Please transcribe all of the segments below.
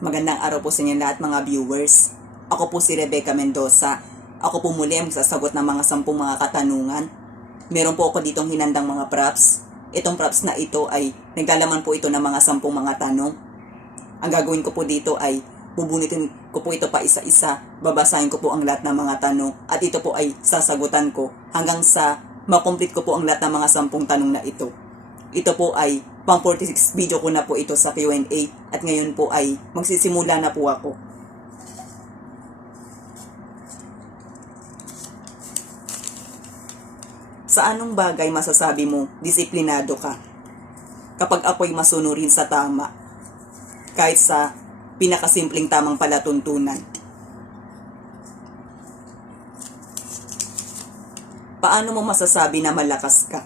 Magandang araw po sa inyo lahat mga viewers. Ako po si Rebecca Mendoza. Ako po muli ang sasagot ng mga 10 mga katanungan. Meron po ako ditong hinandang mga props. Itong props na ito ay naglalaman po ito ng mga 10 mga tanong. Ang gagawin ko po dito ay bubunutin ko po ito pa isa-isa. Babasahin ko po ang lahat ng mga tanong at ito po ay sasagutan ko hanggang sa makomplete ko po ang lahat ng mga 10 tanong na ito. Ito po ay pang 46 video ko na po ito sa Q&A at ngayon po ay magsisimula na po ako. Sa anong bagay masasabi mo disiplinado ka? Kapag ako'y masunurin sa tama, kahit sa pinakasimpleng tamang palatuntunan. Paano mo masasabi na malakas ka?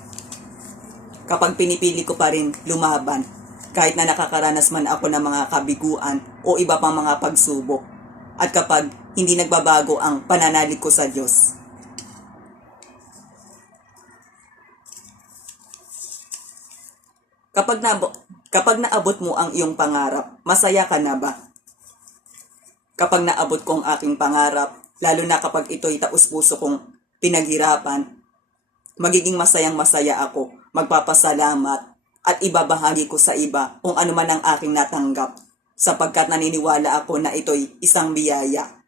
Kapag pinipili ko pa rin lumaban, kahit na nakakaranas man ako ng mga kabiguan o iba pang mga pagsubok, at kapag hindi nagbabago ang pananalig ko sa Diyos. Kapag naabot mo ang iyong pangarap, masaya ka na ba? Kapag naabot ko ang aking pangarap, lalo na kapag ito'y taus-puso kong pinaghirapan, magiging masayang-masaya ako, magpapasalamat at ibabahagi ko sa iba kung ano man ang aking natanggap sapagkat naniniwala ako na ito'y isang biyaya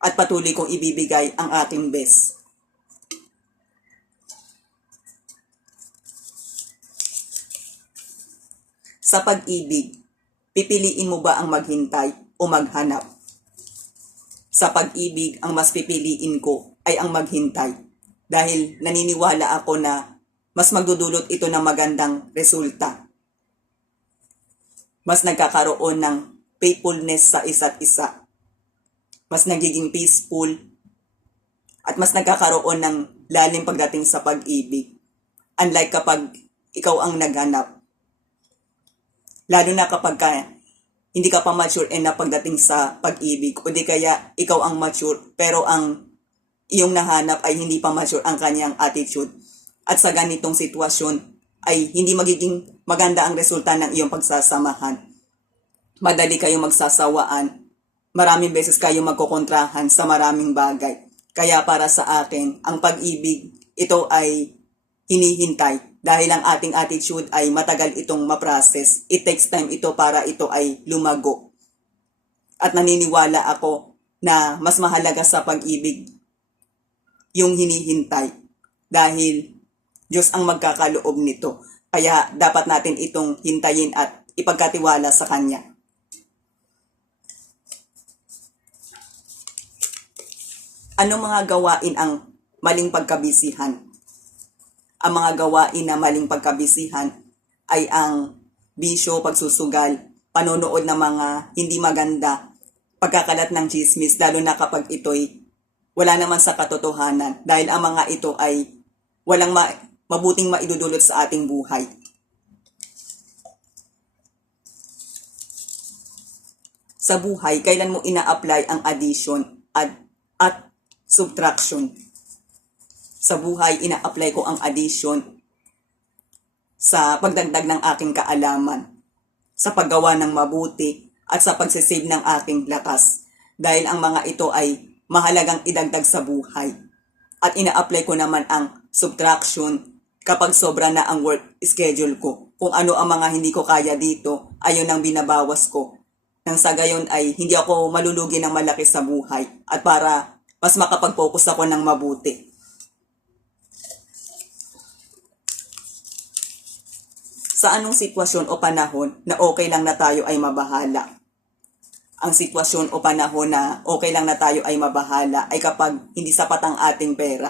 at patuloy kong ibibigay ang aking best. Sa pag-ibig, pipiliin mo ba ang maghintay o maghanap? Sa pag-ibig, ang mas pipiliin ko ay ang maghintay dahil naniniwala ako na mas magdudulot ito ng magandang resulta. Mas nagkakaroon ng faithfulness sa isa't isa. Mas nagiging peaceful at mas nagkakaroon ng lalim pagdating sa pag-ibig. Unlike kapag ikaw ang naghanap. Lalo na kapag hindi ka pa mature enough pagdating sa pag-ibig o di kaya ikaw ang mature pero ang iyong nahanap ay hindi pa mature ang kanyang attitude. At sa ganitong sitwasyon ay hindi magiging maganda ang resulta ng iyong pagsasamahan. Madali kayong magsasawaan. Maraming beses kayong magkokontrahan sa maraming bagay. Kaya para sa akin, ang pag-ibig, ito ay hinihintay. Dahil ang ating attitude ay matagal itong ma-process. It takes time ito para ito ay lumago. At naniniwala ako na mas mahalaga sa pag-ibig yung hinihintay. Dahil Diyos ang magkakaloob nito. Kaya dapat natin itong hintayin at ipagkatiwala sa Kanya. Anong mga gawain ang maling pagkabisihan? Ang mga gawain na maling pagkabisihan ay ang bisyo, pagsusugal, panonood ng mga hindi maganda, pagkakalat ng chismis, lalo na kapag ito'y wala naman sa katotohanan dahil ang mga ito ay walang mabuting maidudulot sa ating buhay. Sa buhay, kailan mo ina-apply ang addition at subtraction? Sa buhay, ina-apply ko ang addition sa pagdagdag ng aking kaalaman, sa paggawa ng mabuti at sa pagsisave ng aking lakas. Dahil ang mga ito ay mahalagang idagdag sa buhay. At ina-apply ko naman ang subtraction kapag sobra na ang work schedule ko. Kung ano ang mga hindi ko kaya dito, ayun ang binabawas ko. Nang sa gayon ay hindi ako malulugi ng malaki sa buhay at para mas makapag-focus ako ng mabuti. Sa anong sitwasyon o panahon na okay lang na tayo ay mabahala? Ang sitwasyon o panahon na okay lang na tayo ay mabahala ay kapag hindi sapat ang ating pera.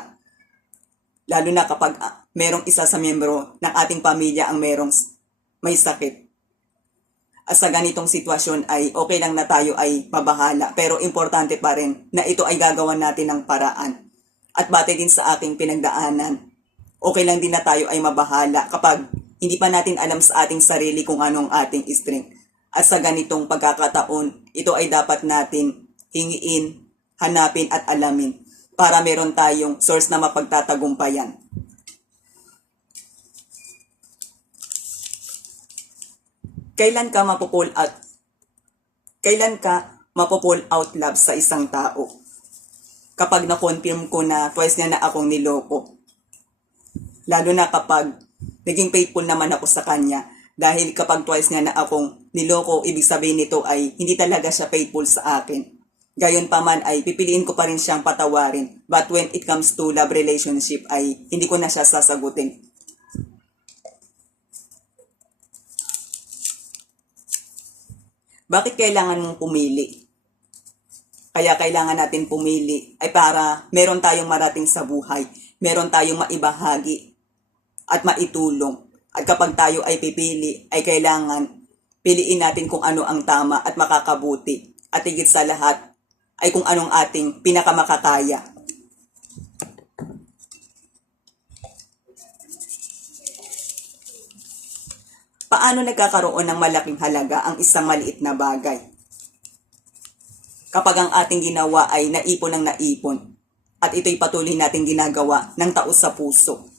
Lalo na kapag merong isa sa miyembro ng ating pamilya ang may sakit. At sa ganitong sitwasyon ay okay lang na tayo ay mabahala pero importante pa rin na ito ay gagawan natin ng paraan. At base din sa ating pinagdaanan, okay lang din na tayo ay mabahala kapag hindi pa natin alam sa ating sarili kung anong ating strength. At sa ganitong pagkakataon, ito ay dapat natin hingiin, hanapin at alamin para meron tayong source na mapagtatagumpayan. Kailan ka mapupull out Kailan ka mapo-fall out love sa isang tao? Kapag na-confirm ko na twice niya na akong niloko. Lalo na kapag naging faithful naman ako sa kanya. Dahil kapag twice niya na akong niloko, ibig sabihin nito ay hindi talaga siya faithful sa akin. Gayon pa man ay pipiliin ko pa rin siyang patawarin. But when it comes to love relationship ay hindi ko na siya sasagutin. Bakit kailangan mong pumili? Kaya kailangan natin pumili ay para meron tayong marating sa buhay. Meron tayong maibahagi at maitulong. At kapag tayo ay pipili, ay kailangan piliin natin kung ano ang tama at makakabuti. At higit sa lahat, ay kung anong ating pinakamakakaya. Paano nagkakaroon ng malaking halaga ang isang maliit na bagay? Kapag ang ating ginawa ay naipon ng naipon, at ito'y patuloy nating ginagawa ng taos sa puso.